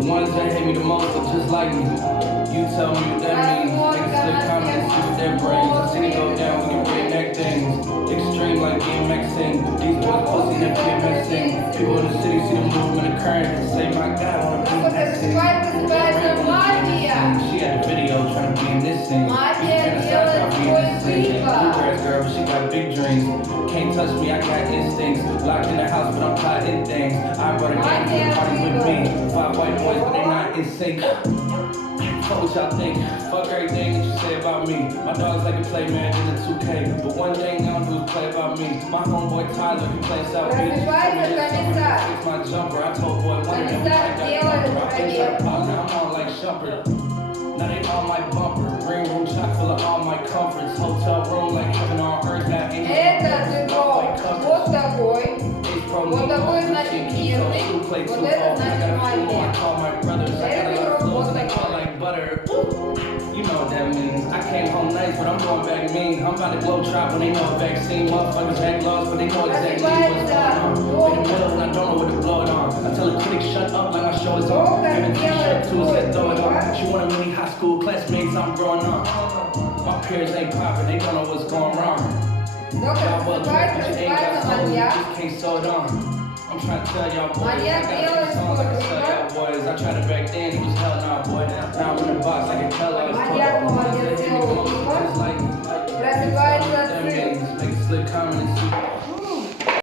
The ones that hate me the most are just like me. You tell me what that means. Niggas slick comments, see what their brains. I seen it go down, we can redneck things. Extreme like DMX sing. These boys pussy and PMS sing. People in the city see the movement occurring and say, my God, I wanna be in that scene. She had the video trying to be in this scene. Bluegrass girl, but she got big dreams. Can't touch me, I got instincts. Locked in the house, but I'm caught in things. I brought a gang to the party with me. 5 white boys, but they not in sync. Fuck what y'all think. Fuck everything that you say about me. My dogs like to play Madden in the 2K. But one thing I don't do is play about me. My homeboy Tyler, he plays South Beach. It's my jumper. I told boy one of them like that. Now I'm on like Shumpert. Now they on my bumper. Green room chock full of all my comforts. Hotel room like heaven on earth. Got Вот такой. Вот такой, значит, мирный. Вот это, значит, маленький. You know what that means. I came home nice, but I'm going back mean. I'm about to blow drop when they know a vaccine. Motherfuckers act lost, but they know exactly what's going on. In the middle and I don't know where to blow it on. I tell the critics shut up like my show is on. Give a t-shirt to us and throw it on. She wanted many high school classmates, I'm growing up. My peers ain't popping, they don't know what's going wrong. Y'all well dressed, but you ain't got soul, you just can't sew it on. I'm trying to tell y'all boys, I got 2 songs I can tell y'all boys. I tried it back then, it was hell nah boy. Now I'm in the box, I can tell I was Маньяк молодец, сделал клипа. Просыпается сын. Make a slick comment and see